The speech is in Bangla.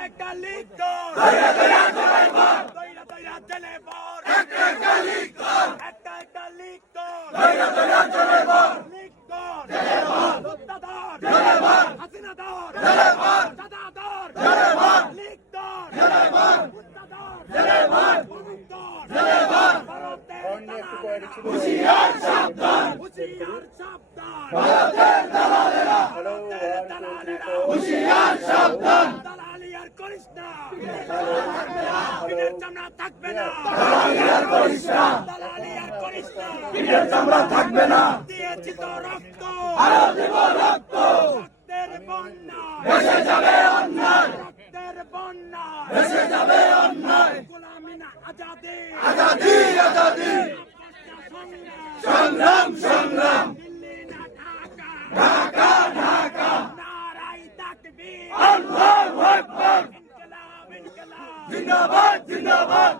একটা লিগ কর দইরা দইরা জেলে ভর দইরা দইরা জেলে ভর একটা লিগ কর একটা লিগ কর দইরা দইরা জেলে ভর লিগ কর জেলে ভর সত্তাদার জেলে ভর হাসিনাদার জেলে ভর সাদাদার জেলে ভর লিগ কর জেলে ভর সত্তাদার জেলে ভর মুক্তার জেলে ভর ভারতের হুশিয়ার সাবধান ভারতের দালালেরা হুশিয়ার সাবধান দালালি আর করিস না পিঠের চামড়া থাকবে না দালালি আর করিস না দালালি আর করিস না পিঠের চামড়া থাকবে না দিয়েছি তো রক্ত আরো দেব রক্ত রক্তের বন্যা ভেসে যাবে অন্যায় রক্তের বন্যা ভেসে যাবে অন্যায় গোলামি না আজাদি আজাদি আজাদি সংগ্রাম সংগ্রাম দিল্লি না ঢাকা ঢাকা ঢাকা নারাই তাকবীর আল্লাহু আকবার ইনকিলাব ইনকিলাব জিন্দাবাদ জিন্দাবাদ